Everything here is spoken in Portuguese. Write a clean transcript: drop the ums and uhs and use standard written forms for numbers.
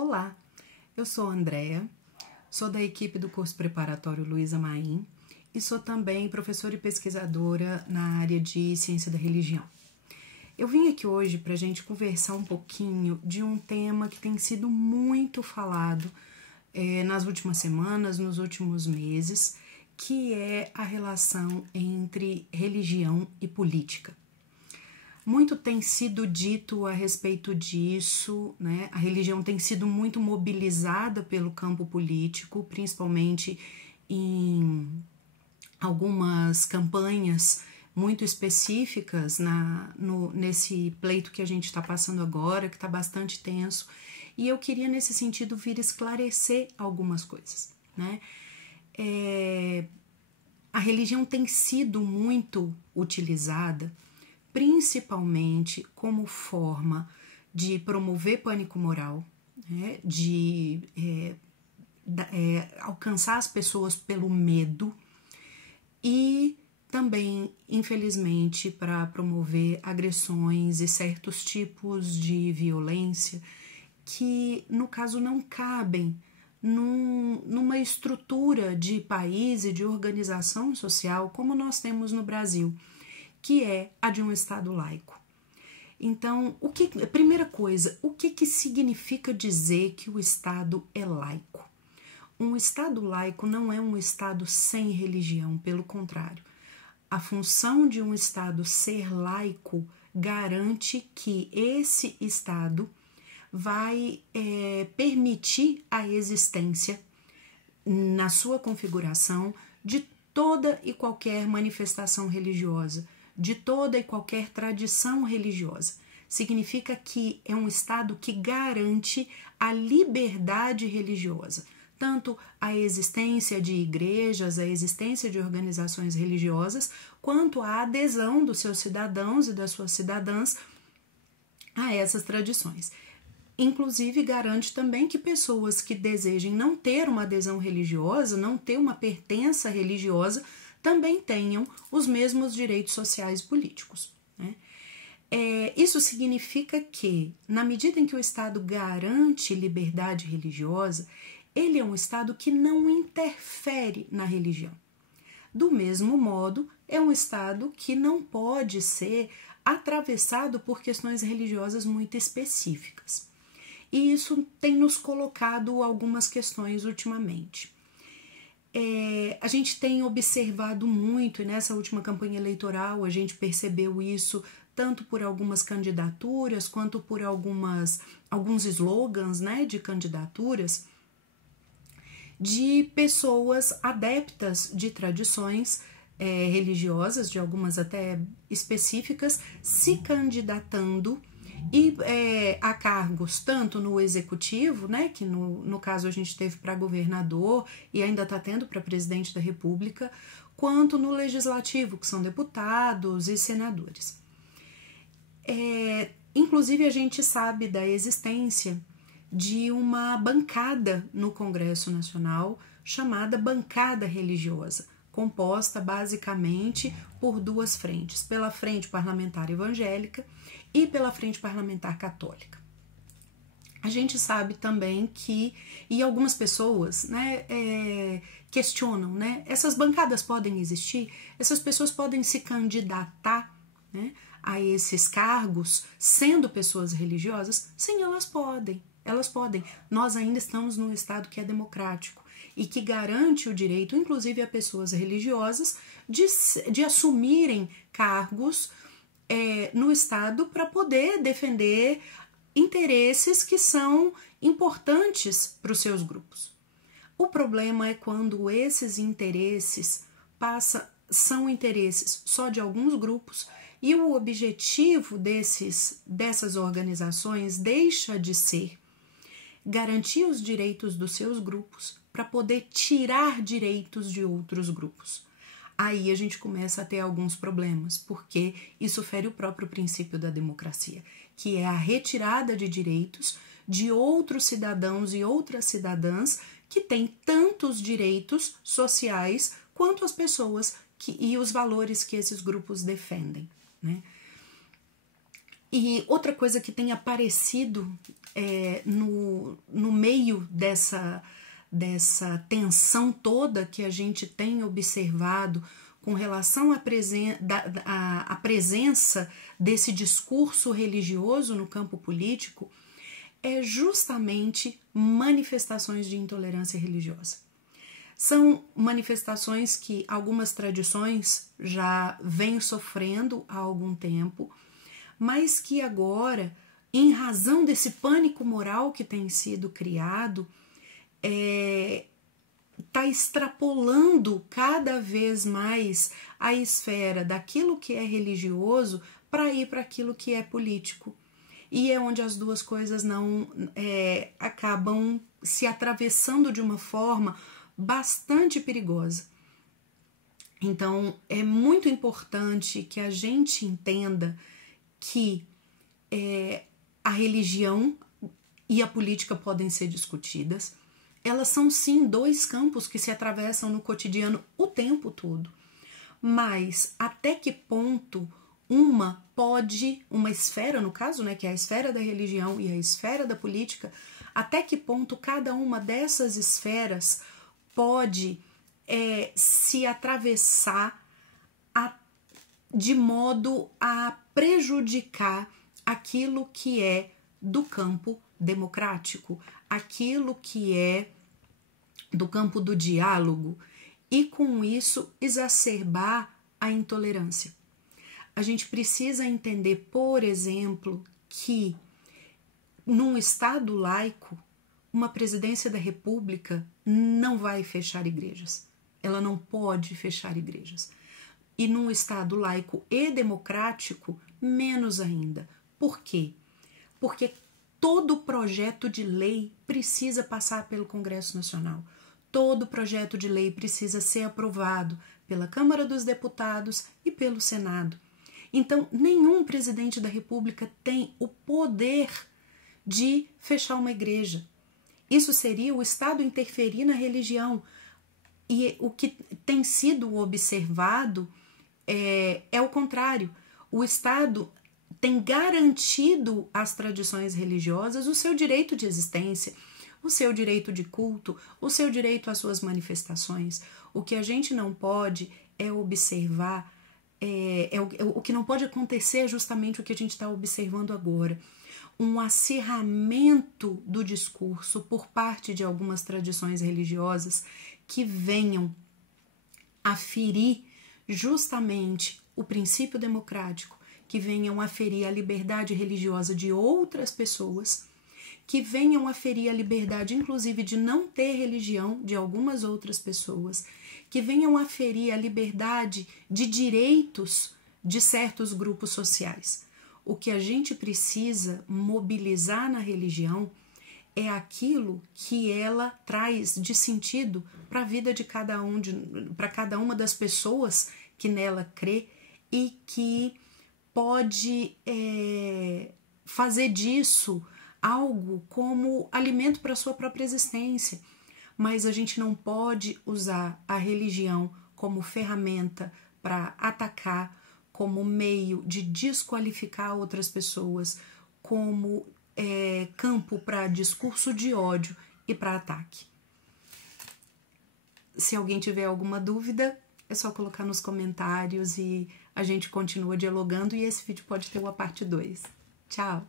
Olá, eu sou a Andrea, sou da equipe do curso preparatório Luísa Maim e sou também professora e pesquisadora na área de ciência da religião. Eu vim aqui hoje para a gente conversar um pouquinho de um tema que tem sido muito falado nas últimas semanas, nos últimos meses, que é a relação entre religião e política. Muito tem sido dito a respeito disso, né? A religião tem sido muito mobilizada pelo campo político, principalmente em algumas campanhas muito específicas nesse pleito que a gente está passando agora, que está bastante tenso, e eu queria, nesse sentido, vir esclarecer algumas coisas, né? A religião tem sido muito utilizada principalmente como forma de promover pânico moral, né, de alcançar as pessoas pelo medo e também, infelizmente, para promover agressões e certos tipos de violência que, no caso, não cabem numa estrutura de país e de organização social como nós temos no Brasil, que é a de um Estado laico. Então, primeira coisa, o que significa dizer que o Estado é laico? Um Estado laico não é um Estado sem religião, pelo contrário. A função de um Estado ser laico garante que esse Estado vai permitir a existência, na sua configuração, de toda e qualquer manifestação religiosa, de toda e qualquer tradição religiosa. Significa que é um Estado que garante a liberdade religiosa, tanto a existência de igrejas, a existência de organizações religiosas, quanto a adesão dos seus cidadãos e das suas cidadãs a essas tradições. Inclusive, garante também que pessoas que desejem não ter uma adesão religiosa, não ter uma pertença religiosa, também tenham os mesmos direitos sociais e políticos, né? Isso significa que, na medida em que o Estado garante liberdade religiosa, ele é um Estado que não interfere na religião. Do mesmo modo, é um Estado que não pode ser atravessado por questões religiosas muito específicas. E isso tem nos colocado algumas questões ultimamente. A gente tem observado muito, e nessa última campanha eleitoral a gente percebeu isso tanto por algumas candidaturas quanto por alguns slogans, né, de candidaturas, de pessoas adeptas de tradições religiosas, de algumas até específicas, se candidatando e a cargos tanto no executivo, né, que no caso a gente teve para governador e ainda está tendo para presidente da República, quanto no legislativo, que são deputados e senadores. Inclusive a gente sabe da existência de uma bancada no Congresso Nacional chamada bancada religiosa, composta basicamente por duas frentes, pela frente parlamentar evangélica e pela frente parlamentar católica. A gente sabe também que, e algumas pessoas, né, questionam, né, essas bancadas podem existir, essas pessoas podem se candidatar, né, a esses cargos sendo pessoas religiosas? Sim, elas podem. Nós ainda estamos num Estado que é democrático e que garante o direito, inclusive a pessoas religiosas, de assumirem cargos no Estado para poder defender interesses que são importantes para os seus grupos. O problema é quando esses interesses são interesses só de alguns grupos e o objetivo dessas organizações deixa de ser garantir os direitos dos seus grupos para poder tirar direitos de outros grupos. Aí a gente começa a ter alguns problemas, porque isso fere o próprio princípio da democracia, que é a retirada de direitos de outros cidadãos e outras cidadãs que têm tantos direitos sociais quanto as pessoas e os valores que esses grupos defendem, né? E outra coisa que tem aparecido no meio dessa tensão toda que a gente tem observado com relação à presença desse discurso religioso no campo político é justamente manifestações de intolerância religiosa. São manifestações que algumas tradições já vêm sofrendo há algum tempo, mas que agora, em razão desse pânico moral que tem sido criado, está extrapolando cada vez mais a esfera daquilo que é religioso para ir para aquilo que é político. E é onde as duas coisas não acabam se atravessando de uma forma bastante perigosa. Então, é muito importante que a gente entenda que a religião e a política podem ser discutidas. Elas são sim dois campos que se atravessam no cotidiano o tempo todo. Mas até que ponto uma esfera, no caso, né, que é a esfera da religião e a esfera da política, até que ponto cada uma dessas esferas pode se atravessar de modo a prejudicar aquilo que é do campo democrático, aquilo que é do campo do diálogo, e com isso exacerbar a intolerância. A gente precisa entender, por exemplo, que num Estado laico, uma presidência da República não vai fechar igrejas. Ela não pode fechar igrejas. E num Estado laico e democrático, menos ainda. Por quê? Porque todo projeto de lei precisa passar pelo Congresso Nacional. Todo projeto de lei precisa ser aprovado pela Câmara dos Deputados e pelo Senado. Então, nenhum presidente da República tem o poder de fechar uma igreja. Isso seria o Estado interferir na religião. E o que tem sido observado é o contrário. O Estado tem garantido às tradições religiosas o seu direito de existência, o seu direito de culto, o seu direito às suas manifestações. O que a gente não pode é observar, o que não pode acontecer é justamente o que a gente está observando agora. Um acirramento do discurso por parte de algumas tradições religiosas que venham a ferir justamente o princípio democrático, que venham a ferir a liberdade religiosa de outras pessoas, que venham a ferir a liberdade, inclusive, de não ter religião de algumas outras pessoas, que venham a ferir a liberdade de direitos de certos grupos sociais. O que a gente precisa mobilizar na religião é aquilo que ela traz de sentido para a vida de para cada uma das pessoas que nela crê e que pode fazer disso algo como alimento para a sua própria existência. Mas a gente não pode usar a religião como ferramenta para atacar, como meio de desqualificar outras pessoas, como campo para discurso de ódio e para ataque. Se alguém tiver alguma dúvida, é só colocar nos comentários e a gente continua dialogando, e esse vídeo pode ter uma parte 2. Tchau!